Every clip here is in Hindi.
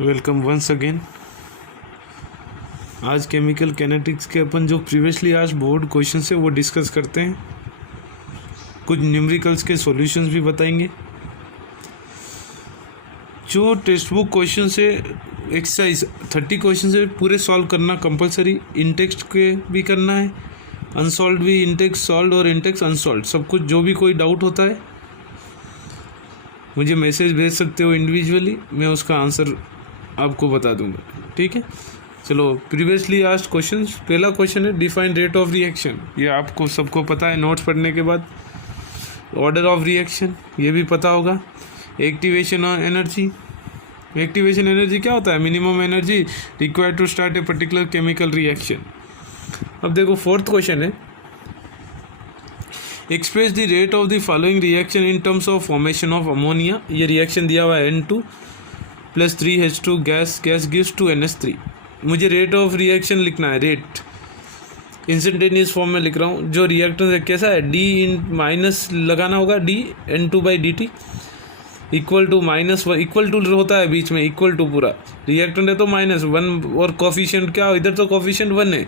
Welcome once again. आज केमिकल कैनेटिक्स के अपन जो प्रीवियसली आज बोर्ड क्वेश्चन है वो डिस्कस करते हैं। कुछ न्यूमेरिकल्स के सॉल्यूशंस भी बताएंगे। जो टेक्स्ट बुक क्वेश्चन से एक्सरसाइज 30 क्वेश्चन से पूरे सॉल्व करना कंपलसरी। इनटेक्स्ट के भी करना है, अनसॉल्व भी, इनटेक्स्ट सॉल्व और इनटेक्स्ट अनसॉल्व सब कुछ। जो भी कोई डाउट होता है मुझे मैसेज भेज सकते हो इंडिविजुअली, मैं उसका आंसर आपको बता दूंगा। ठीक है, चलो प्रीवियसली आस्क्ड क्वेश्चंस। पहला क्वेश्चन है डिफाइन रेट ऑफ रिएक्शन। ये आपको सबको पता है नोट्स पढ़ने के बाद। ऑर्डर ऑफ रिएक्शन ये भी पता होगा। एक्टिवेशन और एनर्जी। एक्टिवेशन एनर्जी क्या होता है? Minimum energy required to start a particular chemical reaction. अब देखो फोर्थ क्वेश्चन है express the rate of the following reaction in terms of formation of ammonia. ये रिएक्शन दिया हुआ है N2 + 3H2 gas gives to NH3। मुझे रेट ऑफ रिएक्शन लिखना है। रेट इंस्टेंटेनियस फॉर्म में लिख रहा हूँ। जो रिएक्टेंस है कैसा है? D माइनस लगाना होगा, D N2/dt equal to -1 equal to होता है बीच में, इक्वल टू पूरा रिएक्टेंट है तो -1 और कोफिशिएंट क्या? इधर तो कोफिशिएंट 1 है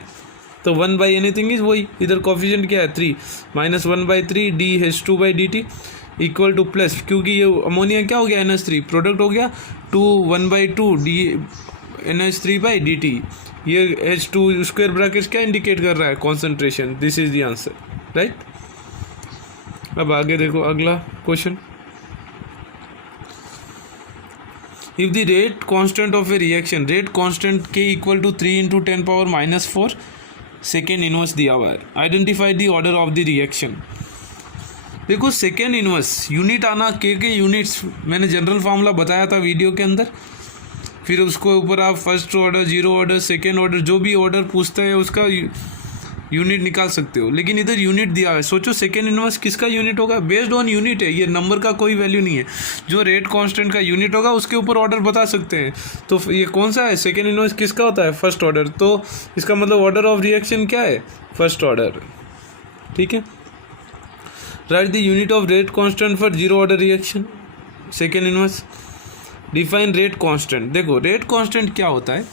तो 1 बाई एनीथिंग इज वही। इधर कोफिशिएंट क्या है? 3 -1/3 DH2/dt इक्वल टू प्लस, क्योंकि ये अमोनिया क्या हो गया? NH3 प्रोडक्ट हो गया 1/2 NH3/dt। ये H2 स्क्वायर ब्रैकेट क्या इंडिकेट कर रहा है? Concentration. This is the answer, right. अब आगे देखो अगला question. If the rate constant of a reaction, rate constant K equal to 3 × 10⁻⁻⁴ second inverse दिया हुआ है। Identify the order of the reaction. देखो सेकेंड इनवर्स यूनिट आना, के यूनिट्स मैंने जनरल फार्मूला बताया था वीडियो के अंदर। फिर उसको ऊपर आप first order, zero order, second order, जो भी ऑर्डर पूछता है उसका यूनिट निकाल सकते हो। लेकिन इधर यूनिट दिया है, सोचो सेकेंड इनवर्स किसका यूनिट होगा? बेस्ड ऑन यूनिट है, ये नंबर का कोई वैल्यू नहीं है। जो रेट कांस्टेंट का यूनिट होगा उसके ऊपर ऑर्डर बता सकते हैं। तो ये कौन सा है? सेकेंड इनवर्स किसका होता है? First order. तो इसका मतलब ऑर्डर ऑफ रिएक्शन क्या है? First order. ठीक है, right the unit of rate constant for zero order reaction second inverse. Define rate constant. देखो रेट कांस्टेंट क्या होता है?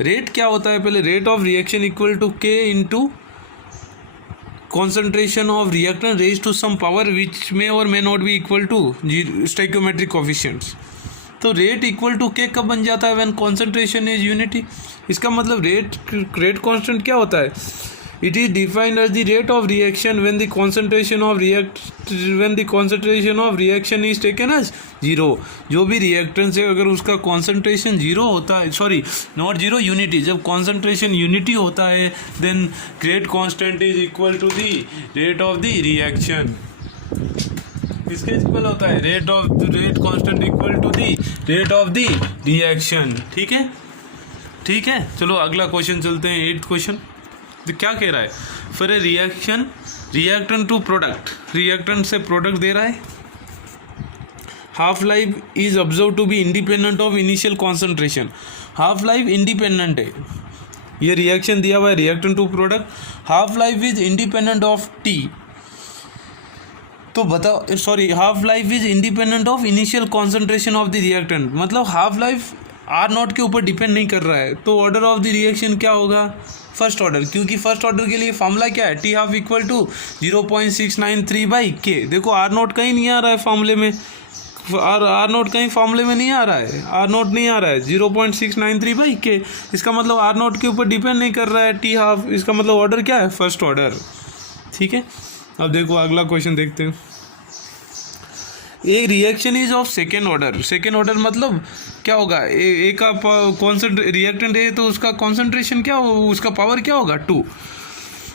रेट क्या होता है? पहले rate of reaction equal to K into concentration of reactant raise to some power which may or may not be equal to stoichiometric coefficients. तो रेट इक्वल टू K कब बन जाता है? When concentration is unity. इसका मतलब रेट कांस्टेंट क्या होता है? It is defined as the rate of reaction when the concentration of reaction is taken as 0। जो भी रिएक्टेंस है अगर उसका कॉन्सेंट्रेशन 0 होता है, सॉरी नॉट 0, यूनिटी, जब कॉन्सेंट्रेशन यूनिटी होता है then rate constant is equal to the rate of the reaction. इसके इक्वल होता है rate constant equal to the rate of the reaction. ठीक है, ठीक है। चलो अगला क्वेश्चन चलते हैं, 8th क्वेश्चन। तो क्या कह रहा है? For a reaction reactant to product, reactant से प्रोडक्ट दे रहा है। Half life is observe to be independent of initial concentration. Half life independent है। ये रिएक्शन दिया हुआ है reactant to product, half life is independent of T। तो बताओ, sorry, half life is independent of initial concentration of the reactant. मतलब हाफ लाइफ R0 के ऊपर डिपेंड नहीं कर रहा है। तो ऑर्डर ऑफ द रिएक्शन क्या होगा? फर्स्ट ऑर्डर, क्योंकि फर्स्ट ऑर्डर के लिए फॉर्मूला क्या है? T half equal to 0.693/K। देखो R0 कहीं नहीं आ रहा है फॉर्मूले में, R0 कहीं फॉर्मूले में नहीं आ रहा है, R0 नहीं आ रहा है, 0.693/K। इसका मतलब R0 के ऊपर डिपेंड नहीं कर रहा है T हाफ। इसका मतलब ऑर्डर क्या है? First order. ठीक है, अब देखो अगला क्वेश्चन देखते हैं। एक reaction is of second order. Second order मतलब क्या होगा? ए का रिएक्टेंट है तो उसका कॉन्सेंट्रेशन क्या हो, उसका पावर क्या होगा? 2।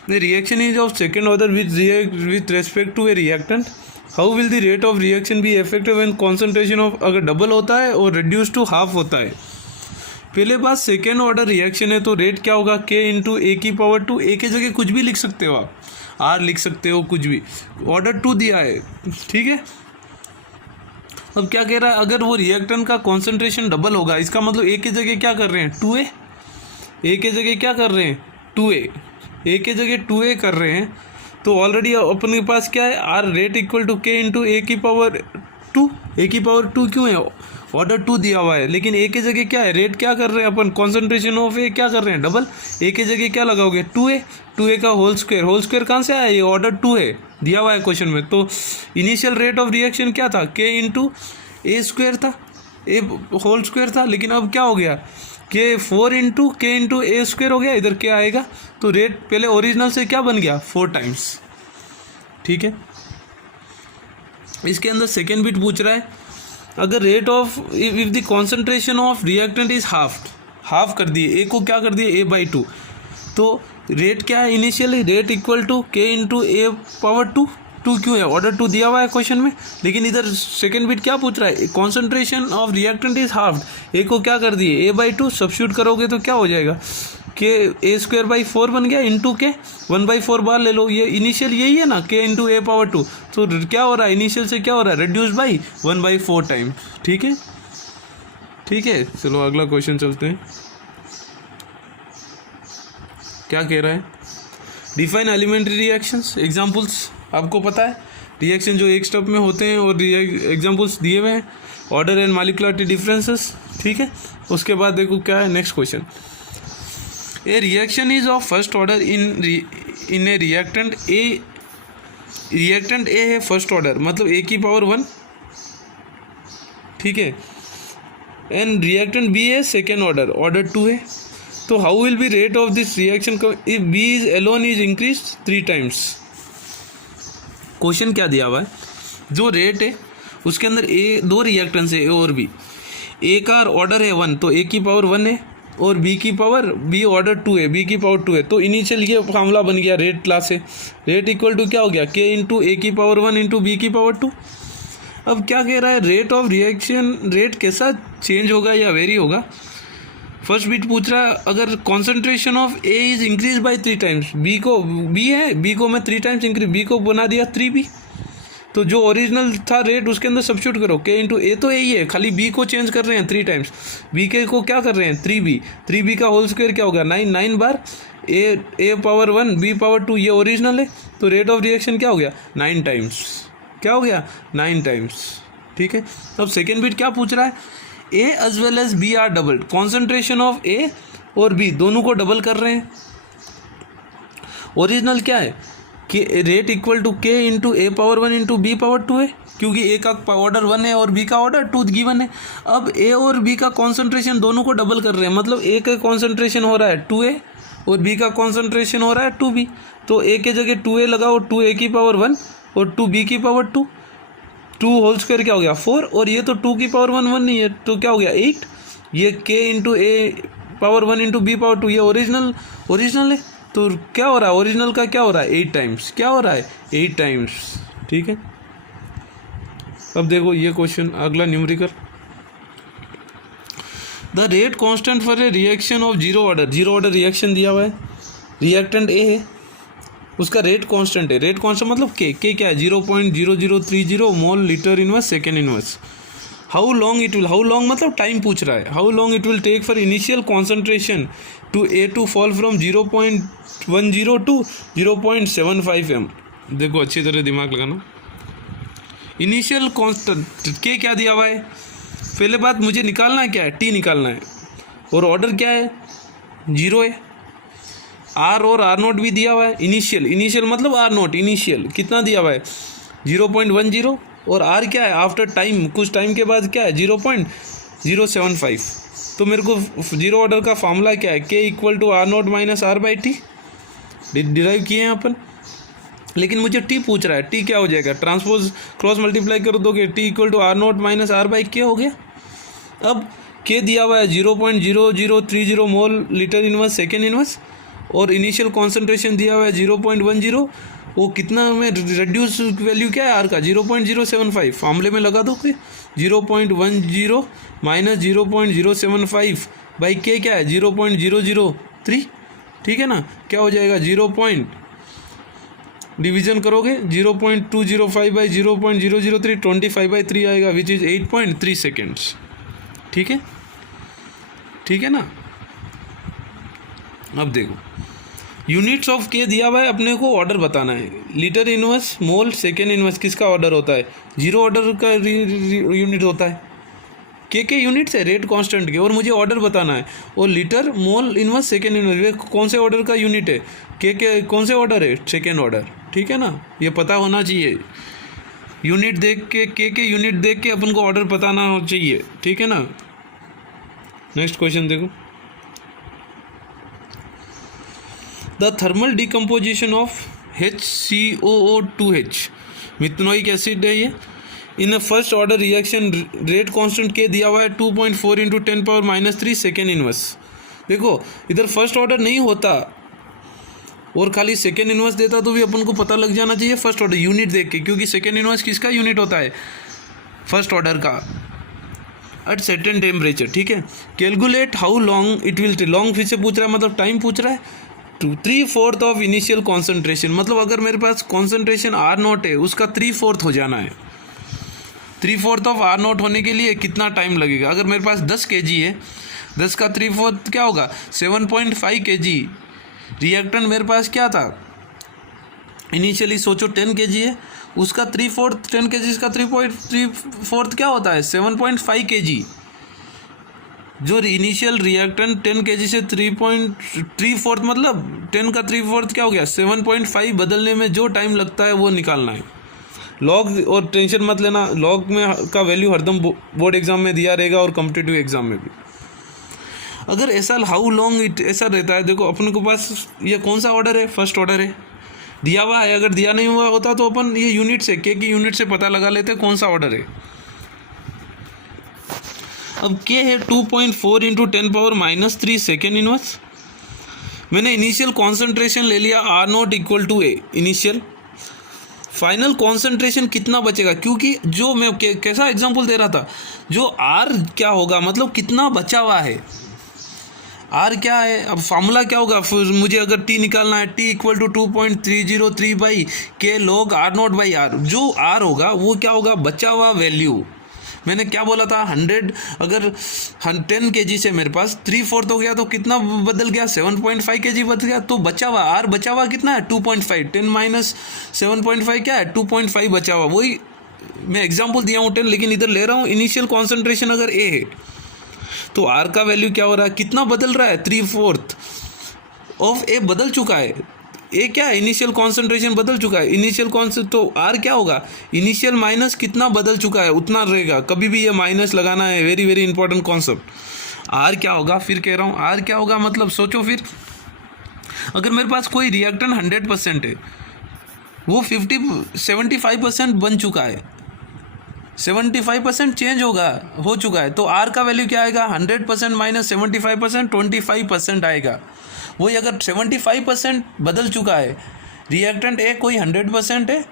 The reaction is of second order with respect to a reactant. How will the rate of reaction be effective when concentration of अगर डबल होता है और रिड्यूस टू हाफ होता है। पहले बात सेकेंड ऑर्डर रिएक्शन है तो रेट क्या होगा? K into A⁻²। A की जगह कुछ भी लिख सकते हो आप, R लिख सकते हो, कुछ भी। ऑर्डर 2 दिया है, ठीक है। अब क्या कह रहा है? अगर वो रिएक्टेंट का कॉन्सेंट्रेशन डबल होगा, इसका मतलब A की जगह क्या कर रहे हैं? 2A। A की जगह क्या कर रहे हैं? 2A। A की जगह 2A कर रहे हैं तो ऑलरेडी अपने पास क्या है? R rate equal to K into A⁻²। A⁻² क्यों है? ऑर्डर 2 दिया हुआ है, लेकिन ए के जगह क्या है, रेट क्या कर रहे हैं अपन, कॉन्सेंट्रेशन ऑफ ए क्या कर रहे हैं, डबल। ए के जगह क्या लगाओगे, 2a का होल स्क्वायर कहाँ से आया, ये ऑर्डर 2 है दिया हुआ है क्वेश्चन में। तो इनिशियल रेट ऑफ रिएक्शन क्या था, k इंटू ए स्क्वायर था, ए होल स्क्वायर था, लेकिन अब क्या हो गया, के 4 इंटू के इंटू ए स्क्वायर हो गया, इधर क्या आएगा, तो रेट पहले ओरिजिनल से क्या बन गया, 4 टाइम्स। ठीक है, इसके अंदर सेकेंड बिट पूछ रहा है, अगर rate of if the concentration of reactant is half कर दिए, ए को क्या कर दिए, a/2, तो रेट क्या है initially, rate equal to K into A power 2 क्यों है, ऑर्डर 2 दिया हुआ है क्वेश्चन में, लेकिन इधर सेकेंड बिट क्या पूछ रहा है, concentration of reactant is half, A को क्या कर दिए, a/2, सब्स्टिट्यूट करोगे तो क्या हो जाएगा, के ए स्क्वायर बाई 4 बन गया, इंटू के 1/4 बार ले लो, ये इनिशियल यही है ना, के इंटू ए पावर 2, तो क्या हो रहा है, इनिशियल से क्या हो रहा है, रिड्यूस बाई 1/4 टाइम। ठीक है, ठीक है, चलो अगला क्वेश्चन चलते हैं। क्या कह रहा है, डिफाइन एलिमेंट्री रिएक्शंस, एग्जांपल्स आपको पता है रिएक्शन जो एक स्टेप में होते हैं, और एग्जांपल्स दिए हुए हैं, ऑर्डर एंड मॉलिक्यूलरिटी डिफरेंसेस। ठीक है, उसके बाद देखो क्या है next question, A reaction is of first order in A reactant A है फर्स्ट ऑर्डर, मतलब ए की पावर 1, ठीक है, एंड रिएक्टेंट बी है सेकेंड ऑर्डर 2 है, तो how will be rate of this reaction if B is alone is increase 3 times. Question क्या दिया हुआ है, जो रेट है उसके अंदर ए, 2 रिएक्टेंट्स है ए और बी, ए का ऑर्डर है 1, तो ए की पावर 1 है, और बी की पावर, बी ऑर्डर 2 है, बी की पावर 2 है, तो इनिशियल ये फार्मूला बन गया रेट क्लास से, रेट इक्वल टू क्या हो गया, के इंटू ए की पावर 1 इंटू बी की पावर 2। अब क्या कह रहा है, रेट ऑफ रिएक्शन, रेट कैसा चेंज होगा या वेरी होगा। फर्स्ट बिट पूछ रहा है, अगर concentration of A is increase by 3 times, B को मैं 3 टाइम्स इंक्रीज, बी को बना दिया 3b, तो जो ओरिजिनल था रेट उसके अंदर सब्स्टिट्यूट करो, के इंटू ए तो यही है, खाली बी को चेंज कर रहे हैं 3 टाइम्स, बी के को क्या कर रहे हैं 3b का होल स्क्वायर क्या होगा 9 बार, ए पावर 1 बी पावर 2, ये ओरिजिनल है, तो रेट ऑफ रिएक्शन क्या हो गया 9 टाइम्स, क्या हो गया 9 टाइम्स। ठीक है, अब सेकेंड बिट क्या पूछ रहा है, A as well as B are double, concentration of A और बी दोनों को डबल कर रहे हैं, ओरिजिनल क्या है कि rate equal to K into A power 1 into B power 2 है, क्योंकि ए का ऑर्डर 1 है और बी का ऑर्डर 2 गिवन है। अब ए और बी का कॉन्सेंट्रेशन दोनों को डबल कर रहे हैं, मतलब ए का कॉन्सेंट्रेशन हो रहा है 2a और बी का कॉन्सेंट्रेशन हो रहा है 2b, तो ए के जगह 2a लगाओ, 2a की पावर 1 और 2b की पावर 2, 2 होल स्क्वायर क्या हो गया 4, और ये तो 2 की पावर 1 नहीं है, तो क्या हो गया 8, ये के इंटू ए पावर 1 इंटू बी पावर 2, ये ओरिजिनल है, तो क्या हो रहा है, ओरिजिनल का क्या हो रहा है 8 टाइम्स, क्या हो रहा है 8 टाइम्स। ठीक है, अब देखो ये क्वेश्चन अगला numerical, the rate constant for a reaction of zero order reaction दिया हुआ है, रिएक्टेंट ए है, उसका रेट कांस्टेंट है, रेट कांस्टेंट मतलब के क्या है 0.0030 mole litre inverse second inverse, how long मतलब टाइम पूछ रहा है, how long it will take for initial concentration to A to fall from 0.10 to 0.75 m। देखो अच्छी तरह दिमाग लगाना, इनिशियल कांस्टेंट के क्या दिया हुआ है, पहले बात मुझे निकालना है क्या है, टी निकालना है, और ऑर्डर क्या है 0 है, आर और आर नोट भी दिया हुआ है, इनिशियल मतलब आर नोट इनिशियल कितना दिया हुआ है 0.10, और आर क्या है आफ्टर टाइम, कुछ टाइम के बाद क्या है 0.075, तो मेरे को जीरो ऑर्डर का फॉर्मूला क्या है, K equal to R naught minus R by T, derive किए हैं अपन, लेकिन मुझे टी पूछ रहा है, टी क्या हो जाएगा, ट्रांसपोज क्रॉस मल्टीप्लाई कर दोगे, T equal to R naught minus R by K हो गया। अब के दिया हुआ है 0.0030 mole litre inverse second inverse, और इनिशियल कॉन्सेंट्रेशन दिया हुआ है 0.10, वो कितना में रिड्यूस वैल्यू क्या है आर का 0.075, फॉर्मूले में लगा दो कि 0.10 माइनस 0.075 बाई के क्या है 0.003, ठीक है ना, क्या हो जाएगा 0. डिवीजन करोगे 0.205 बाई 0.003, 25/3 आएगा, विच इज़ 8.3 सेकेंड्स। ठीक है ना। अब देखो यूनिट्स ऑफ के दिया हुआ है, अपने को ऑर्डर बताना है, लीटर इनवर्स मोल सेकेंड इनवर्स किसका ऑर्डर होता है, जीरो ऑर्डर का यूनिट होता है, के यूनिट्स है रेट कांस्टेंट के, और मुझे ऑर्डर बताना है, और litre mole inverse second inverse कौन से ऑर्डर का यूनिट है, के कौन से ऑर्डर है, सेकेंड ऑर्डर, ठीक है ना, ये पता होना चाहिए। यूनिट देख के यूनिट देख के अपन को ऑर्डर बताना चाहिए, ठीक है ना। नेक्स्ट क्वेश्चन देखो, the thermal decomposition of HCOO2H methanoic acid है ये, in a first order reaction rate constant के दिया हुआ है 2.4 × 10⁻³ सेकेंड इनवर्स। देखो इधर फर्स्ट ऑर्डर नहीं होता और खाली सेकेंड इनवर्स देता तो भी अपन को पता लग जाना चाहिए फर्स्ट ऑर्डर यूनिट देख के, क्योंकि सेकेंड इनवर्स किसका यूनिट होता है, फर्स्ट ऑर्डर का, एट सर्टेन टेम्परेचर, ठीक है। Calculate how long it will, long फिर से पूछ रहा है, मतलब टाइम पूछ रहा है। 3/4 ऑफ इनिशियल कॉन्सेंट्रेशन, मतलब अगर मेरे पास कॉन्सेंट्रेशन R0 है उसका 3/4 हो जाना है। 3/4 ऑफ R0 होने के लिए कितना टाइम लगेगा, अगर मेरे पास 10 kg है, 10 का 3/4 क्या होगा 7.5 kg। रिएक्टेंट मेरे पास क्या था इनिशियली, सोचो 10 kg है, उसका 3/4 10 kg का 3/4 क्या होता है 7.5 kg। जो इनिशियल रिएक्टेंट 10 kg से 3/4 मतलब 10 का 3/4 क्या हो गया 7.5, बदलने में जो टाइम लगता है वो निकालना है। लॉग, और टेंशन मत लेना, लॉग में का वैल्यू हरदम बोर्ड एग्जाम में दिया रहेगा और कॉम्पिटिटिव एग्जाम में भी। अगर ऐसा हाउ लॉन्ग इट ऐसा रहता है, देखो अपन के पास ये कौन सा ऑर्डर है, फर्स्ट ऑर्डर है, दिया हुआ है। अगर दिया नहीं हुआ होता तो अपन ये यूनिट से के की यूनिट से पता लगा लेते कौन सा ऑर्डर है। अब के है 2.4 × 10⁻³ सेकेंड इनवर्स। मैंने इनिशियल कॉन्सेंट्रेशन ले लिया R0 = A initial. Final concentration कितना बचेगा, क्योंकि जो मैं कैसा एग्जांपल दे रहा था, जो R क्या होगा मतलब कितना बचा हुआ है, R क्या है, अब फार्मूला क्या होगा, मुझे अगर T निकालना है, T = 2.303/K log R0/R। जो R होगा वो क्या होगा बचा हुआ वैल्यू। मैंने क्या बोला था 100, अगर 10 kg से मेरे पास 3/4 हो गया तो कितना बदल गया 7.5 kg बच गया, तो बचा हुआ R बचा हुआ कितना है 2.5, 10 - 7.5 क्या है 2.5 बचा हुआ। वही मैं एग्जांपल दिया हूँ 10, लेकिन इधर ले रहा हूँ इनिशियल कॉन्सेंट्रेशन अगर A है तो R का वैल्यू क्या हो रहा है, कितना बदल रहा है 3/4 ऑफ A बदल चुका है। ए क्या है इनिशियल कॉन्सेंट्रेशन बदल चुका है, इनिशियल कॉन्सेंट तो आर क्या होगा इनिशियल माइनस कितना बदल चुका है उतना रहेगा। कभी भी ये माइनस लगाना है, very very important concept. R क्या होगा, फिर कह रहा हूँ आर क्या होगा, मतलब सोचो फिर अगर मेरे पास कोई रिएक्टेंट 100% है, वो 75% बन चुका है, 75% चेंज हो चुका है, तो आर का वैल्यू क्या आएगा 100% माइनस 75% 25% आएगा। वही अगर 75% बदल चुका है, रिएक्टेंट ए कोई 100% है,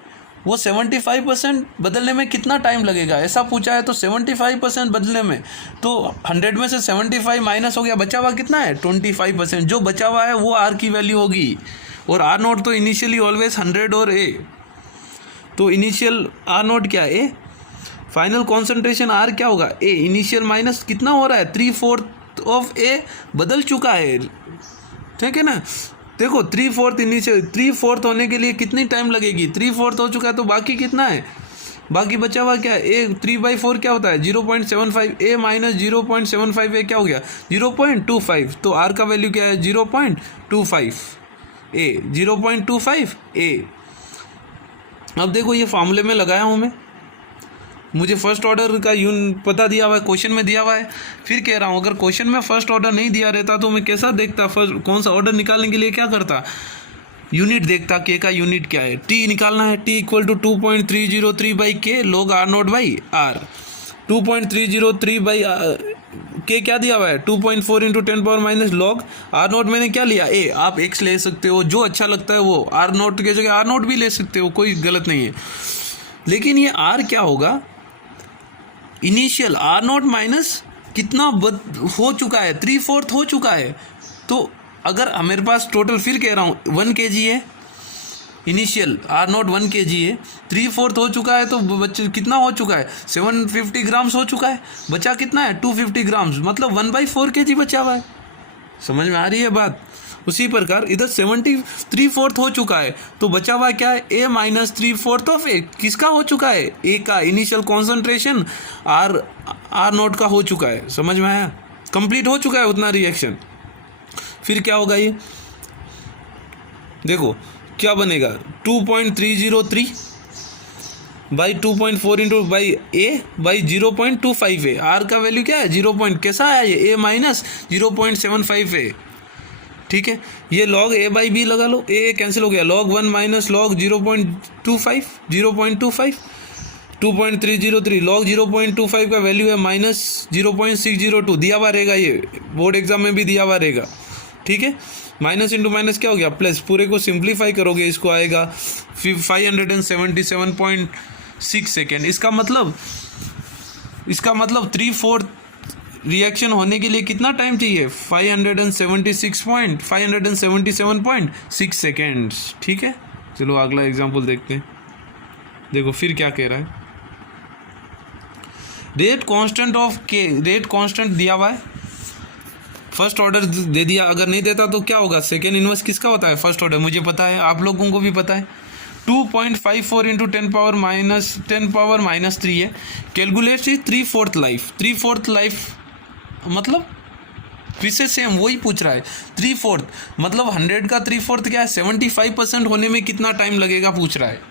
वो 75% बदलने में कितना टाइम लगेगा ऐसा पूछा है। तो 75% बदलने में तो 100 में से 75 माइनस हो गया, बचा हुआ कितना है 25%। जो बचा हुआ है वो आर की वैल्यू होगी, और आर नोट तो इनिशियली ऑलवेज 100 और ए, तो इनिशियल आर नोट क्या ए, फाइनल कॉन्सेंट्रेशन आर क्या होगा ए इनिशियल माइनस कितना हो रहा है 3/4 ऑफ ए बदल चुका है, ठीक है ना। देखो 3/4 इनिशियल 3/4 होने के लिए कितनी टाइम लगेगी, 3/4 हो चुका है तो बाकी कितना है, बाकी बचा हुआ क्या है ए 3/4 क्या होता है 0.75, ए माइनस 0.75 ए क्या हो गया 0.25, तो आर का वैल्यू क्या है 0.25 ए 0.25 ए। अब देखो ये फॉर्मूले में लगाया हूँ मैं, मुझे फर्स्ट ऑर्डर का पता दिया हुआ है, क्वेश्चन में दिया हुआ है। फिर कह रहा हूँ अगर क्वेश्चन में फर्स्ट ऑर्डर नहीं दिया रहता तो मैं कैसा देखता, फर्स्ट कौन सा ऑर्डर निकालने के लिए क्या करता, यूनिट देखता, के का यूनिट क्या है, टी निकालना है, T = 2.303/K log R0/R। 2.303/K क्या दिया हुआ है 2.4 × 10⁻- log R0 मैंने क्या लिया ए, आप एक्स ले सकते हो, जो अच्छा लगता है वो R0 की जगह R0 भी ले सकते हो, कोई गलत नहीं है। लेकिन ये R क्या होगा इनिशियल R0 माइनस कितना हो चुका है 3/4 हो चुका है। तो अगर मेरे पास टोटल फिर कह रहा हूँ 1 kg है इनिशियल R0 1 kg है, 3/4 हो चुका है तो बच्चे कितना हो चुका है 750 ग्राम्स हो चुका है, बचा कितना है 250 ग्राम्स, मतलब 1/4 kg बचा हुआ है। समझ में आ रही है बात। उसी प्रकार इधर 73/4 हो चुका है, तो बचा हुआ क्या है, a माइनस 3/4 ऑफ ए। किसका हो चुका है, ए का इनिशियल कॉन्सेंट्रेशन आर नोट का हो चुका है। समझ में आया, कंप्लीट हो चुका है उतना रिएक्शन। फिर क्या होगा, ये देखो क्या बनेगा, 2.303 by 2.4 into by A by 0.25 है। आर का वैल्यू क्या है, 0. कैसा आया ये, ए माइनस 0.75 है। ठीक है, ये लॉग ए बाई बी लगा लो, ए कैंसिल हो गया, log 1 माइनस log 0.25 2.303 log 0.25 का वैल्यू है माइनस 0.602, दिया हुआ रहेगा, ये बोर्ड एग्जाम में भी दिया हुआ रहेगा। ठीक है, माइनस इंटू माइनस क्या हो गया प्लस, पूरे को सिंप्लीफाई करोगे इसको आएगा 577.6 सेकेंड। इसका मतलब 3/4 रिएक्शन होने के लिए कितना टाइम चाहिए, 577.6 सेकेंड्स। ठीक है, चलो अगला एग्जांपल देखते हैं। देखो फिर क्या कह रहा है, रेट कांस्टेंट ऑफ के, रेट कांस्टेंट दिया हुआ है, फर्स्ट ऑर्डर दे दिया, अगर नहीं देता तो क्या होगा, सेकेंड इनवर्स किसका होता है, फर्स्ट ऑर्डर, मुझे पता है, आप लोगों को भी पता है। 2.54 इंटू 10 पावर माइनस 3 है। कैलकुलेट 3/4 लाइफ, 3/4 लाइफ मतलब फिर से सेम वही पूछ रहा है, 3/4 मतलब 100 का 3/4 क्या है, 75% होने में कितना टाइम लगेगा पूछ रहा है।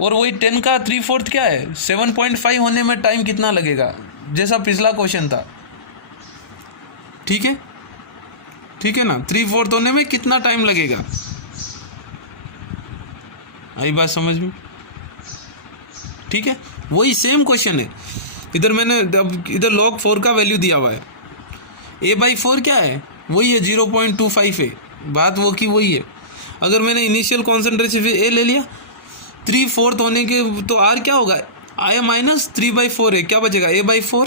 और वही 10 का 3/4 क्या है, 7.5 होने में टाइम कितना लगेगा, जैसा पिछला क्वेश्चन था। ठीक है, ठीक है ना, 3/4 होने में कितना टाइम लगेगा, आई बात समझ में। ठीक है, वही सेम क्वेश्चन है। इधर मैंने अब इधर log 4 का वैल्यू दिया हुआ है, a/4 क्या है, वही है 0.25 है, बात वो की वही है। अगर मैंने इनिशियल कॉन्सेंट्रेशन ए ले लिया, 3/4 होने के तो आर क्या होगा, आई माइनस 3/4 है, क्या बचेगा a/4।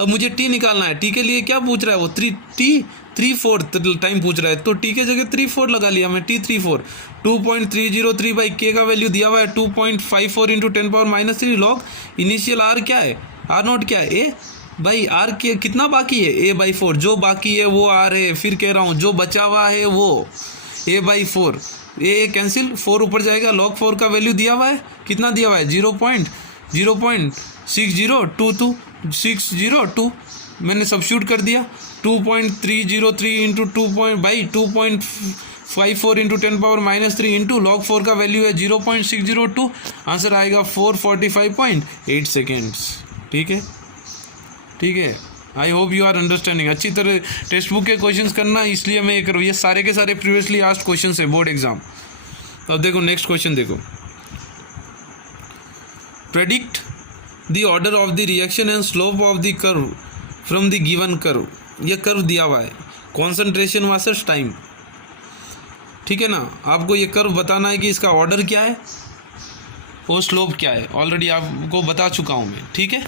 अब मुझे टी निकालना है, टी के लिए क्या पूछ रहा है वो, 3/4 टाइम पूछ रहा है, तो टी के जगह 3/4 लगा लिया मैं, t3/4 2.303 बाई के का वैल्यू दिया हुआ है 2.54 into 10 power minus 3 log initial R क्या है, आर नोट क्या है, ए भाई आर के कितना बाकी है, a/4, जो बाकी है वो आर है। फिर कह रहा हूँ जो बचा हुआ है वो a/4, ए कैंसिल, 4 ऊपर जाएगा, log 4 का वैल्यू दिया हुआ है, कितना दिया हुआ है 0.602 मैंने सब्स्टिट्यूट कर दिया, 2.303 into 2.54 into 10 power minus 3 into log 4 का वैल्यू है 0.602, आंसर आएगा 445.8 सेकेंड्स। ठीक है, ठीक है, I hope you are understanding. अच्छी तरह टेक्स्ट बुक के क्वेश्चंस करना, इसलिए मैं ये करूँ, ये सारे के सारे प्रीवियसली आस्क्ड क्वेश्चंस है बोर्ड एग्जाम। अब देखो नेक्स्ट क्वेश्चन, देखो predict the order of the reaction and slope of the curve from the given curve. ये कर्व दिया हुआ है, कॉन्सेंट्रेशन वर्सेस टाइम। ठीक है ना, आपको ये कर्व बताना है कि इसका ऑर्डर क्या है और स्लोप क्या है, ऑलरेडी आपको बता चुका हूँ मैं। ठीक है,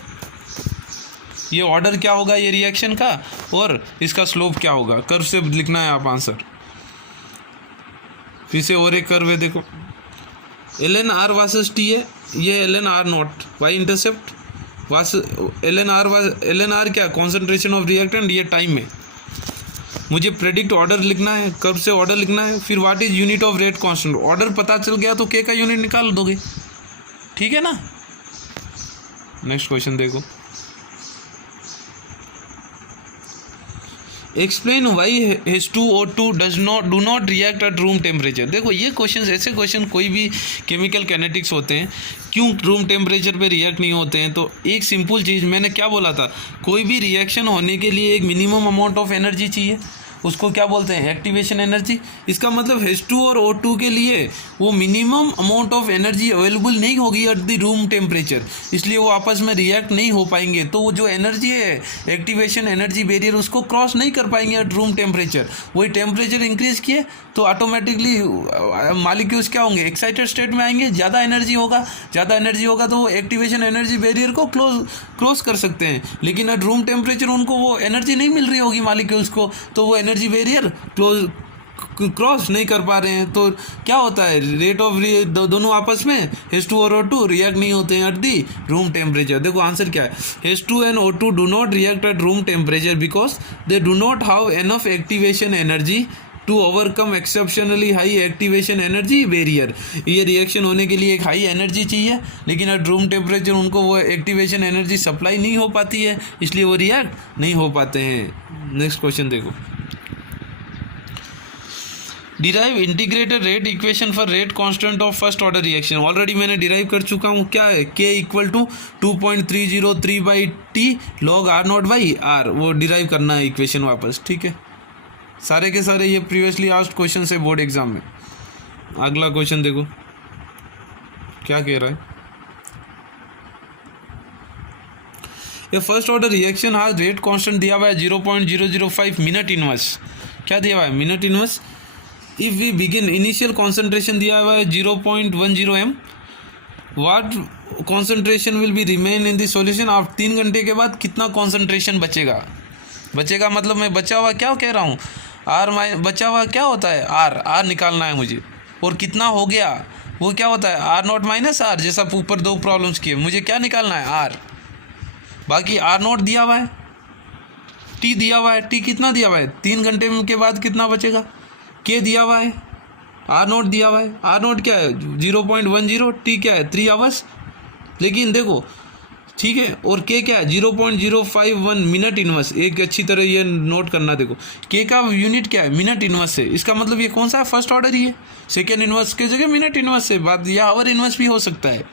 ये ऑर्डर क्या होगा ये रिएक्शन का और इसका स्लोप क्या होगा, कर्व से लिखना है आप आंसर। फिर से और एक कर्व है, देखो ln r वर्सेस t है, ये ln r not y intercept ln r क्या, कॉन्सेंट्रेशन ऑफ रिएक्टेंट, ये टाइम है। मुझे प्रेडिक्ट ऑर्डर लिखना है, कर्व से ऑर्डर लिखना है, फिर what is unit of rate constant. Order पता चल गया तो के का यूनिट निकाल दोगे। ठीक है ना, नेक्स्ट क्वेश्चन देखो, explain why H2O2 do not react at room temperature. देखो ये क्वेश्चन, ऐसे क्वेश्चन कोई भी केमिकल कैनेटिक्स होते हैं, क्यों रूम टेम्परेचर पे रिएक्ट नहीं होते हैं, तो एक सिंपल चीज़ मैंने क्या बोला था, कोई भी रिएक्शन होने के लिए एक मिनिमम अमाउंट ऑफ एनर्जी चाहिए, उसको क्या बोलते हैं, एक्टिवेशन एनर्जी। इसका मतलब H2 और O2 के लिए वो minimum amount of energy available नहीं होगी एट द रूम टेम्परेचर, इसलिए वो आपस में रिएक्ट नहीं हो पाएंगे। तो वो जो एनर्जी है, एक्टिवेशन एनर्जी बैरियर, उसको क्रॉस नहीं कर पाएंगे एट रूम टेम्परेचर। वही टेम्परेचर इंक्रीज किए तो ऑटोमेटिकली मॉलिक्यूल्स क्या होंगे, एक्साइटेड स्टेट में आएंगे, ज़्यादा एनर्जी होगा तो वो एक्टिवेशन एनर्जी बैरियर को क्रॉस कर सकते हैं। लेकिन एट रूम टेम्परेचर उनको वो एनर्जी नहीं मिल रही होगी मॉलिक्यूल्स को, तो वो एनर्जी बैरियर क्रॉस नहीं कर पा रहे हैं, तो क्या होता है, रेट ऑफ दोनों आपस में H2 और O2 रिएक्ट नहीं होते हैं एट दी रूम टेम्परेचर। देखो आंसर क्या है, H2 and O2 do not react at room temperature because they do not have enough activation energy to overcome exceptionally high activation energy barrier. ये रिएक्शन होने के लिए एक हाई एनर्जी चाहिए, लेकिन एट रूम टेम्परेचर उनको वो एक्टिवेशन एनर्जी सप्लाई नहीं हो पाती है, इसलिए वो रिएक्ट नहीं हो पाते हैं। नेक्स्ट क्वेश्चन देखो, derive integrated rate equation for rate constant of first order reaction. Already मैंने डिराइव कर चुका हूँ, क्या है, K equal to 2.303/T log R0/R, वो डिराइव करना है इक्वेशन वापस, ठीक है। सारे के सारे ये प्रीवियसली आस्क्ड क्वेश्चन है बोर्ड एग्जाम में। अगला क्वेश्चन देखो क्या कह रहा है, ये फर्स्ट ऑर्डर रिएक्शन हाज रेट कांस्टेंट दिया हुआ है 0.005 मिनट इनवर्स। क्या दिया हुआ है, minute inverse. If we begin, initial concentration दिया हुआ है 0.10 m, what concentration will be remain in the solution. आप 3 घंटे के बाद कितना कॉन्सेंट्रेशन बचेगा, बचेगा मतलब मैं बचा हुआ क्या कह रहा हूँ, R बचा हुआ क्या होता है, R निकालना है मुझे, और कितना हो गया वो क्या होता है R0 माइनस R, जैसा ऊपर 2 प्रॉब्लम्स किए, मुझे क्या निकालना है R, बाकी R0 दिया हुआ है, T दिया हुआ है, T कितना दिया हुआ है 3 घंटे के बाद कितना बचेगा, K दिया हुआ है, R0 दिया हुआ है, R0 क्या है 0.10, T क्या है 3 आवर्स, लेकिन देखो ठीक है, और K क्या है 0.051 मिनट इनवर्स। एक अच्छी तरह ये नोट करना, देखो K का यूनिट क्या है, मिनट इनवर्स है, इसका मतलब ये कौन सा है, फर्स्ट ऑर्डर ही है, सेकेंड इनवर्स के जगह मिनट इनवर्स है, बात या आवर इनवर्स भी हो सकता है।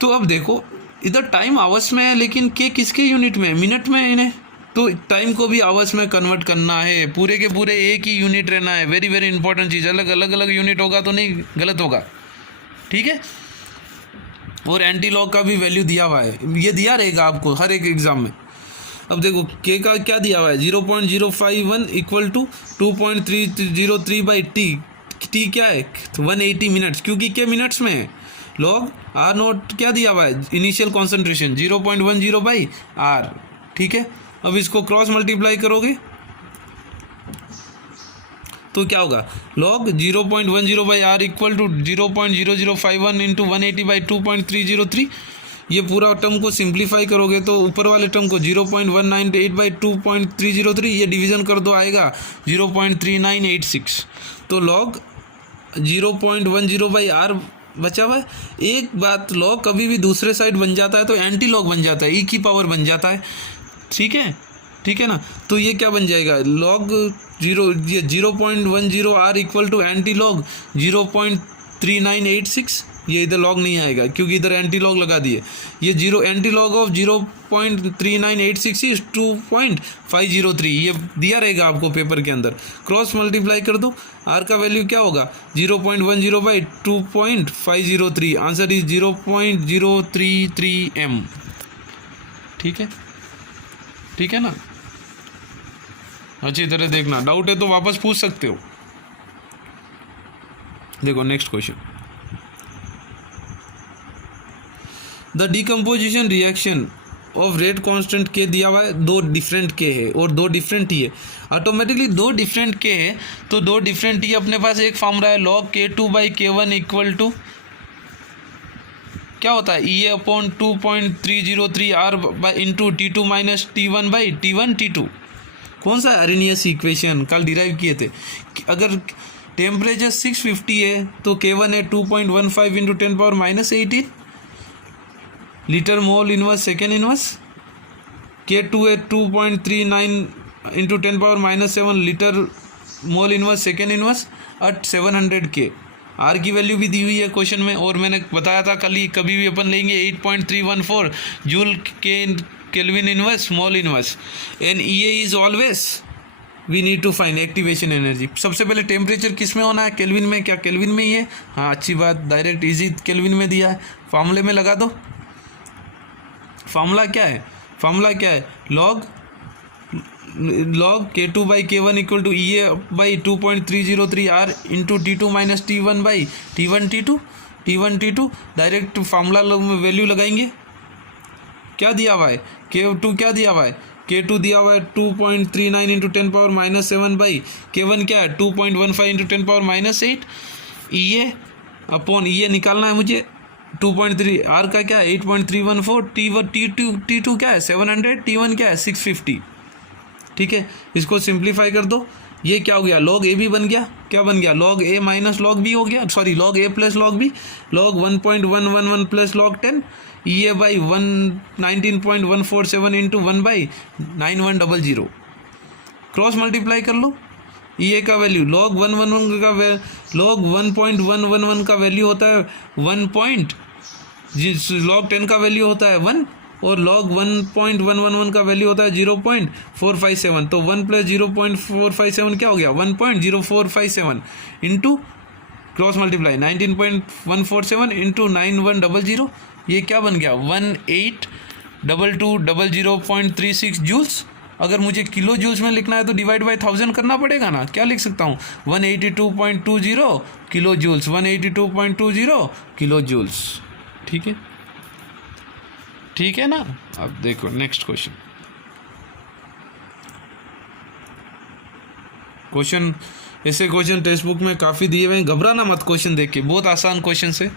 तो अब देखो इधर टाइम आवर्स में है, लेकिन K किसके यूनिट में, मिनट में इन्हें, तो टाइम को भी आवर्स में कन्वर्ट करना है, पूरे के पूरे एक ही यूनिट रहना है, वेरी वेरी इंपॉर्टेंट चीज़। अलग अलग यूनिट होगा तो नहीं, गलत होगा, ठीक है। और एंटी लॉग का भी वैल्यू दिया हुआ है, ये दिया रहेगा आपको हर एक एग्जाम में। अब देखो K का क्या दिया हुआ है 0.051 इक्वल टू 2.303/T, T क्या है 180 मिनट्स, क्योंकि K मिनट्स में है, लॉग R0 क्या दिया हुआ है, इनिशियल कॉन्सेंट्रेशन 0.10/R, ठीक है। अब इसको क्रॉस मल्टीप्लाई करोगे तो क्या होगा, log 0.10/R equal to 0.0051 into 180/2.303। ये पूरा टर्म को सिंप्लीफाई करोगे तो ऊपर वाले टर्म को 0.198/2.303, ये डिवीज़न कर दो आएगा 0.3986। तो लॉग 0.10/R बचा हुआ है। एक बात, लॉग कभी भी दूसरे साइड बन जाता है तो एंटी लॉग बन जाता है, ई की पावर बन जाता है, ठीक है, ठीक है ना। तो ये क्या बन जाएगा, log 0.10R equal to anti log 0.3986। ये इधर लॉग नहीं आएगा क्योंकि इधर एंटी लॉग लगा दिए, ये एंटी लॉग ऑफ 0.3986 इज 2.503, ये दिया रहेगा आपको पेपर के अंदर। क्रॉस मल्टीप्लाई कर दो, आर का वैल्यू क्या होगा 0.10/2.503, आंसर इज 0.033 m, ठीक है, ठीक है ना। अच्छी तरह देखना, डाउट है तो वापस पूछ सकते हो। देखो next question, the decomposition reaction of rate constant K दिया हुआ है, 2 डिफरेंट K है और 2 डिफरेंट T है, ऑटोमेटिकली 2 डिफरेंट K है तो 2 डिफरेंट T अपने पास एक फॉर्मूला है, log K2/K1 इक्वल टू क्या होता है EA/2.303R into T2 minus T1/T1 T2। कौन सा अरेनियस इक्वेशन कल डिराइव किए थे, अगर टेम्परेचर 650 है तो K1 है 2.15 इंटू 10⁻⁻18 litre mole inverse second inverse, K2 है 2.39 इंटू 10⁻⁷ litre mole inverse second inverse at 700 K। R की वैल्यू भी दी हुई है क्वेश्चन में, और मैंने बताया था कल ही, कभी भी अपन लेंगे 8.314 जूल के kelvin inverse mole inverse, and EA is always we need to find activation energy. सबसे पहले टेम्परेचर किस में होना है, केल्विन में, क्या केल्विन में ही है, हाँ अच्छी बात, डायरेक्ट इजी केल्विन में दिया है, फार्मूले में लगा दो। फार्मूला क्या है, फार्मूला क्या है, log K2/K1 equal to EA/2.303R into T2 minus T1/T1 T2 direct formula में वैल्यू लगाएंगे। क्या दिया हुआ है K2, क्या दिया हुआ है K2 दिया हुआ है 2.39 into 10 power minus 7 by K1 क्या है 2.15 into 10 power minus 8 EA upon EA निकालना है मुझे 2.3 R का क्या है 8.314 T2 क्या है 700 T1 क्या है 650 ठीक है। इसको सिंप्लीफाई कर दो, ये क्या हो गया लॉग ए भी बन गया, क्या बन गया log A minus log B हो गया, sorry log A plus log B, log 1.111 प्लस लॉग 10 ये by 19.147 into 1 by 9100 cross multiply कर लो। ये का वैल्यू लॉग 111 का लॉग 1.111 का वैल्यू होता है 1 लॉग 10 का वैल्यू होता है 1 और लॉग 1.111 का वैल्यू होता है 0.457 तो 1 प्लस 0.457 क्या हो गया 1.0457 इंटू क्रॉस मल्टीप्लाई 19.147 इंटू 9100 ये क्या बन गया 182200.36 जूल्स। अगर मुझे किलो जूल्स में लिखना है तो डिवाइड बाय 1000 करना पड़ेगा ना, क्या लिख सकता हूँ 182.20 किलो जूल्स 182.20 किलो जूल्स। ठीक है, ठीक है ना। अब देखो नेक्स्ट क्वेश्चन ऐसे क्वेश्चन टेक्स्ट बुक में काफ़ी दिए हुए हैं, घबराना मत क्वेश्चन देख के, बहुत आसान क्वेश्चन है।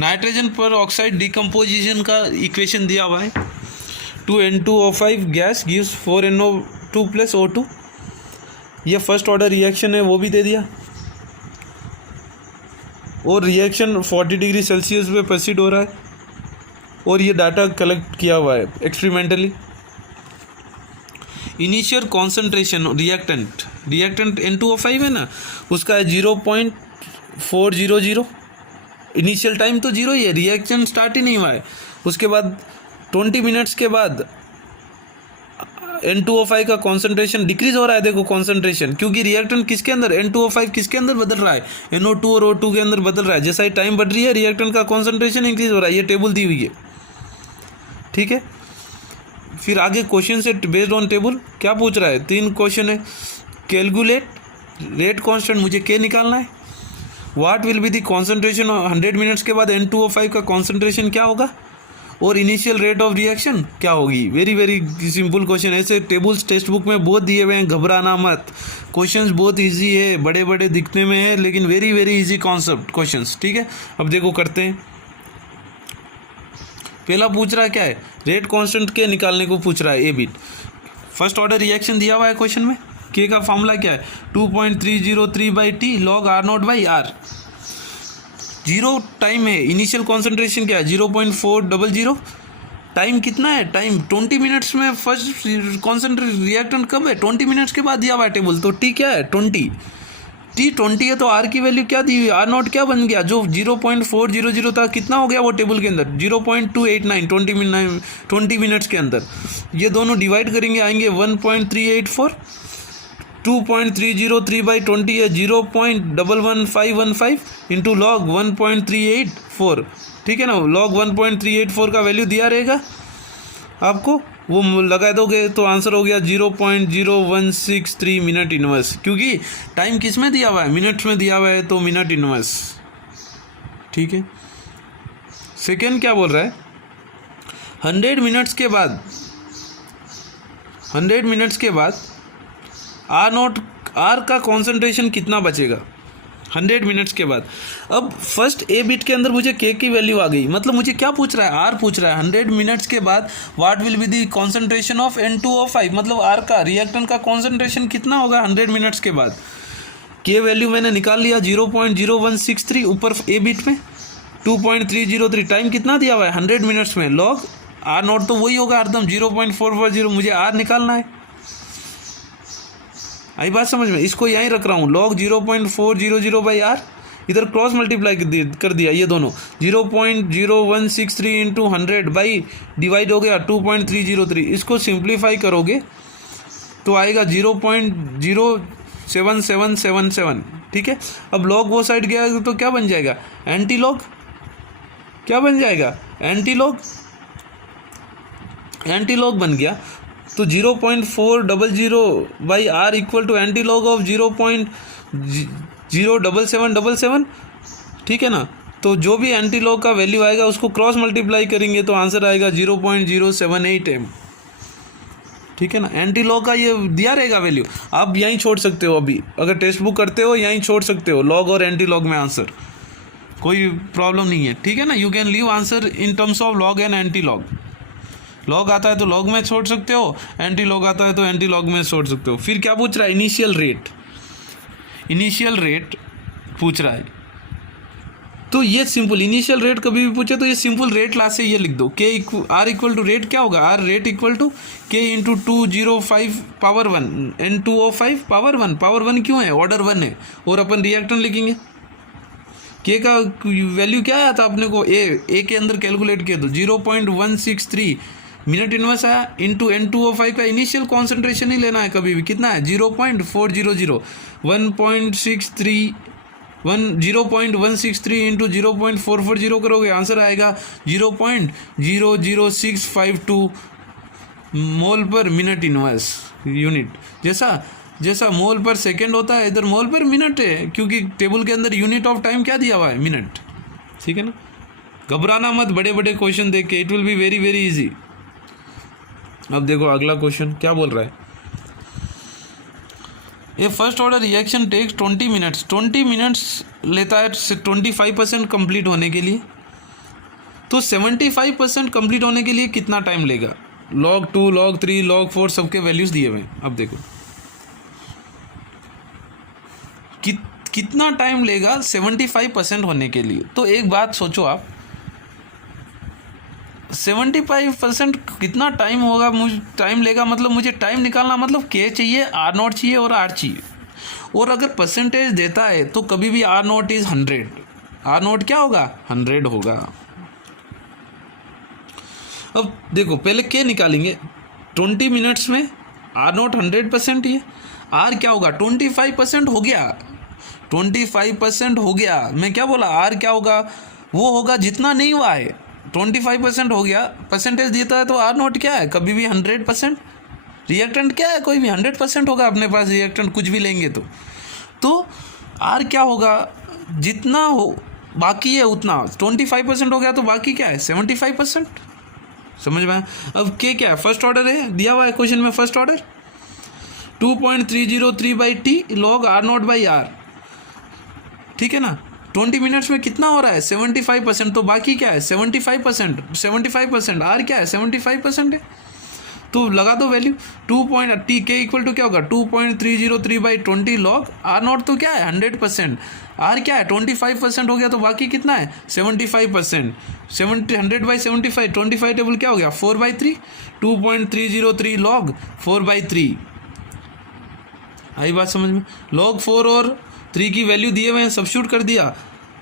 नाइट्रोजन पर ऑक्साइड डिकम्पोजिशन का इक्वेशन दिया हुआ है 2N2O5 gas gives 4NO2 plus O2, ये फर्स्ट ऑर्डर रिएक्शन है वो भी दे दिया और रिएक्शन 40 डिग्री सेल्सियस पे प्रोसीड हो रहा है और ये डाटा कलेक्ट किया हुआ है experimentally. Initial concentration reactant N2O5 है ना, उसका है 0.400। इनिशियल टाइम तो 0 ही है, रिएक्शन स्टार्ट ही नहीं हुआ है। उसके बाद 20 मिनट्स के बाद N2O5 का कॉन्सेंट्रेशन डिक्रीज हो रहा है। देखो कॉन्सेंट्रेशन, क्योंकि रिएक्टेंट किसके अंदर N2O5 किसके अंदर बदल रहा है NO2 और O2 के अंदर बदल रहा है। जैसा ही टाइम बढ़ रही है रिएक्टेंट का कॉन्सेंट्रेशन इंक्रीज हो रहा है, ये टेबल दी हुई है। ठीक है, फिर आगे क्वेश्चन से बेस्ड ऑन टेबल क्या पूछ रहा है, 3 क्वेश्चन है। कैलकुलेट रेट कांस्टेंट, मुझे के निकालना है। What will be the concentration 100 minutes के बाद N2O5 का कॉन्सेंट्रेशन क्या होगा और इनिशियल रेट ऑफ रिएक्शन क्या होगी। वेरी वेरी सिंपल क्वेश्चन, ऐसे टेबल्स टेक्स्ट बुक में बहुत दिए हुए हैं, घबराना मत। क्वेश्चंस बहुत इजी है, बड़े बड़े दिखने में है लेकिन very very easy concept questions. ठीक है, अब देखो करते हैं। पहला पूछ रहा है क्या है, रेट कांस्टेंट के निकालने को पूछ रहा है ए बिट। फर्स्ट ऑर्डर रिएक्शन दिया हुआ है क्वेश्चन में, के का फॉर्मूला क्या है 2.303/T log R0/R। Zero time है, इनिशियल कॉन्सेंट्रेशन क्या है 0.400। टाइम कितना है, टाइम 20 मिनट्स में फर्स्ट कॉन्सेंट्रेट रिएक्टेंट कब है 20 मिनट्स के बाद दिया हुआ है टेबल। तो टी क्या है 20, टी 20 है तो आर की वैल्यू क्या दी हुई R0 क्या बन गया, जो 0.400 था कितना हो गया वो टेबल के अंदर 0.289 20 मिनट्स के अंदर। ये दोनों डिवाइड करेंगे आएंगे 1.384। 2.303/20 है 0.11515 इंटू लॉग 1.384। ठीक है ना, लॉग 1.384 का वैल्यू दिया रहेगा आपको, वो लगा दोगे तो आंसर हो गया 0.0163 मिनट इनवर्स, क्योंकि टाइम किस में दिया हुआ है मिनट्स में दिया हुआ है तो मिनट इनवर्स। ठीक है, सेकेंड क्या बोल रहा है 100 मिनट्स के बाद R0 R का कॉन्सेंट्रेशन कितना बचेगा 100 मिनट्स के बाद। अब फर्स्ट ए बिट के अंदर मुझे के की वैल्यू आ गई, मतलब मुझे क्या पूछ रहा है आर पूछ रहा है 100 मिनट्स के बाद what will be the concentration of N2O5, मतलब आर का रिएक्टेंट का कॉन्सेंट्रेशन कितना होगा 100 मिनट्स के बाद। के वैल्यू मैंने निकाल लिया 0.0163 ऊपर ए बिट में 2.303। टाइम कितना दिया हुआ है 100 मिनट्स में, लॉग R0 तो वही होगा हरदम 0.440, मुझे आर निकालना है। आई बात समझ में, इसको यहीं रख रहा हूँ लॉग 0.400/R, इधर क्रॉस मल्टीप्लाई कर दिया ये दोनों 0.0163 इंटू 100 बाई डिवाइड हो गया 2.303। इसको सिंप्लीफाई करोगे तो आएगा 0.07777। ठीक है, अब लॉग वो साइड गया तो क्या बन जाएगा एंटी लॉग, क्या बन जाएगा एंटी लॉग बन गया। तो 0.400/R equal to anti log of 0.07777। ठीक है ना, तो जो भी एंटी लॉग का वैल्यू आएगा उसको क्रॉस मल्टीप्लाई करेंगे तो आंसर आएगा 0.078 m। ठीक है ना। एंटी लॉग का ये दिया रहेगा वैल्यू, आप यहीं छोड़ सकते हो, अभी अगर टेक्स्ट बुक करते हो यहीं छोड़ सकते हो लॉग और एंटी लॉग में आंसर, कोई प्रॉब्लम नहीं है, ठीक है ना। You can leave answer in terms of log and anti log. Log आता है तो लॉग में छोड़ सकते हो, एंटी लॉग आता है तो एंटी लॉग में छोड़ सकते हो। फिर क्या पूछ रहा है, इनिशियल रेट, इनिशियल रेट पूछ रहा है। तो ये सिंपल इनिशियल रेट कभी भी पूछे तो ये सिंपल रेट क्लास से ये लिख दो, के आर इक्वल टू रेट क्या होगा, R rate equal to K into 205 power 1 एन 205 पावर 1, पावर 1 क्यों है, ऑर्डर 1 है, और अपन रिएक्टेंट लिखेंगे। के का वैल्यू क्या आया था अपने को, ए के अंदर कैलकुलेट किया तो 0.163 मिनट इनवर्स आया, इंटू N2O5 का इनिशियल कॉन्सेंट्रेशन ही लेना है कभी भी, कितना है 0.400, 0.163 इंटू 0.440 करोगे आंसर आएगा 0.00652 मोल पर मिनट इनवर्स यूनिट। जैसा मोल पर सेकेंड होता है इधर मोल पर मिनट है, क्योंकि टेबल के अंदर यूनिट ऑफ टाइम क्या दिया हुआ है, मिनट, ठीक है ना। घबराना मत बड़े बड़े क्वेश्चन देख के, it will be very very easy. अब देखो अगला क्वेश्चन क्या बोल रहा है, a first order reaction takes 20 minutes, 20 minutes लेता है 25% कंप्लीट होने के लिए, तो 75% कंप्लीट होने के लिए कितना टाइम लेगा। log 2, log 3, log 4 सबके वैल्यूज दिए हुए हैं। अब देखो कितना टाइम लेगा 75% होने के लिए। तो एक बात सोचो आप, 75% कितना टाइम होगा, मुझे टाइम लेगा मतलब मुझे टाइम निकालना, मतलब के चाहिए, आर नॉट चाहिए और आर चाहिए। और अगर परसेंटेज देता है तो कभी भी R naught is 100, R naught क्या होगा 100 होगा। अब देखो पहले के निकालेंगे, 20 मिनट्स में आर नॉट 100% ही है, आर क्या होगा 25% हो गया, 25% हो गया। मैं क्या बोला, आर क्या होगा, वो होगा जितना नहीं हुआ है, 25% हो गया, परसेंटेज देता है तो आर नॉट क्या है कभी भी 100%। रिएक्टेंट क्या है, कोई भी 100% होगा अपने पास, रिएक्टेंट कुछ भी लेंगे तो आर क्या होगा, जितना हो बाकी है उतना, 25% हो गया तो बाकी क्या है 75%। समझ में। अब के क्या है, फर्स्ट ऑर्डर है, दिया हुआ है क्वेश्चन में first order 2.303/t log r naught by R, ठीक है ना। 20 मिनट्स में कितना हो रहा है 75%, तो बाकी क्या है 75%, आर क्या है 75% है, तो लगा दो वैल्यू 2. के इक्वल टू क्या होगा 2.303/20 log आर नॉट, तो क्या है 100%, आर क्या है 25% हो गया तो बाकी कितना है 75%, 100/75, 25 टेबल क्या हो गया 4/3, 2.303 log 4/3। आई बात समझ में। log 4 और 3 की वैल्यू दिए हुए हैं, सब्स्टिट्यूट कर दिया,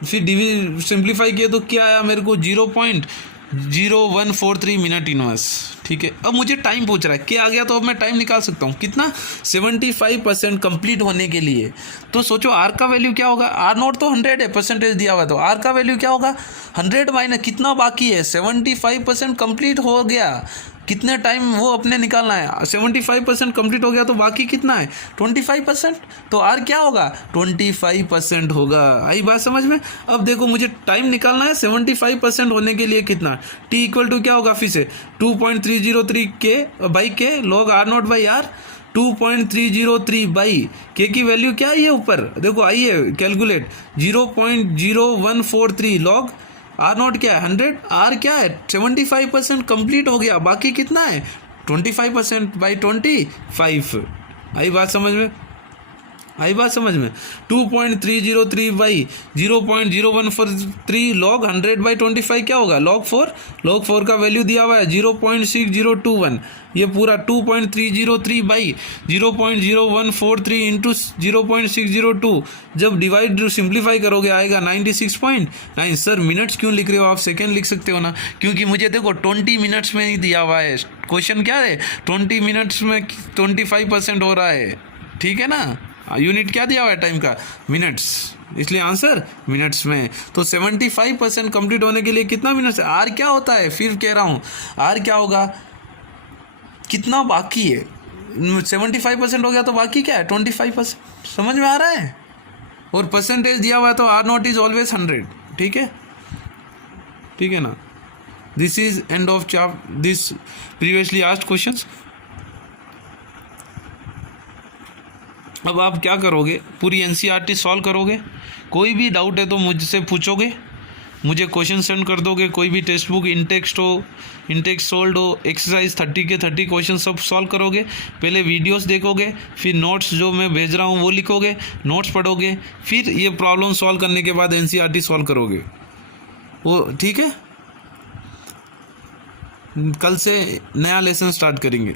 फिर सिंप्लीफाई किया तो क्या आया मेरे को 0.0143 मिनट इनवर्स, ठीक है। अब मुझे टाइम पूछ रहा है, क्या आ गया तो अब मैं टाइम निकाल सकता हूँ कितना 75% कंप्लीट होने के लिए। तो सोचो आर का वैल्यू क्या होगा, आर नॉट तो 100 है, परसेंटेज दिया हुआ, तो आर का वैल्यू क्या होगा 100 माइनस कितना बाकी है 75% कंप्लीट हो गया, कितने टाइम वो अपने निकालना है, 75% कंप्लीट हो गया तो बाकी कितना है 25%, तो आर क्या होगा 25% होगा। आई बात समझ में। अब देखो मुझे टाइम निकालना है 75% होने के लिए कितना, टी इक्वल टू क्या होगा फिर से 2.303 के by K log R naught by R, 2.303 by K की वैल्यू क्या है ये ऊपर देखो आई है कैलकुलेट 0.0143 log आर नॉट क्या है 100, आर क्या है 75% कंप्लीट हो गया, बाकी कितना है 25% बाई 25। आई बात समझ में, आई बात समझ में। 2.303 बाई 0.0143 log 100/25 क्या होगा log 4, log 4 का वैल्यू दिया हुआ है 0.6021, ये पूरा 2.303 बाई 0.0143 इंटू 0.602, जब डिवाइड सिंप्लीफाई करोगे आएगा 96.9। सर मिनट्स क्यों लिख रहे हो आप, सेकेंड लिख सकते हो ना, क्योंकि मुझे देखो 20 मिनट्स में ही दिया हुआ है, क्वेश्चन क्या है 20 मिनट्स में 25% हो रहा है, ठीक है ना। यूनिट क्या दिया हुआ है टाइम का मिनट्स, इसलिए आंसर मिनट्स में। तो 75% कंप्लीट होने के लिए कितना मिनट्स है, आर क्या होता है फिर कह रहा हूँ, आर क्या होगा कितना बाकी है, 75% हो गया तो बाकी क्या है 25%। समझ में आ रहा है। और परसेंटेज दिया हुआ है तो आर नॉट इज ऑलवेज 100, ठीक है, ठीक है ना। This is end of this previously asked questions. अब आप क्या करोगे, पूरी एनसीईआरटी सॉल्व करोगे, कोई भी डाउट है तो मुझसे पूछोगे, मुझे क्वेश्चन सेंड कर दोगे, कोई भी टेक्स्ट बुक इनटेक्स्ट हो, इनटेक्स्ट सोल्ड हो, एक्सरसाइज 30 के 30 क्वेश्चन सब सॉल्व करोगे, पहले वीडियोस देखोगे, फिर नोट्स जो मैं भेज रहा हूँ वो लिखोगे, नोट्स पढ़ोगे, फिर ये प्रॉब्लम सॉल्व करने के बाद एनसीईआरटी सॉल्व करोगे। वो ठीक है, कल से नया लेसन स्टार्ट करेंगे।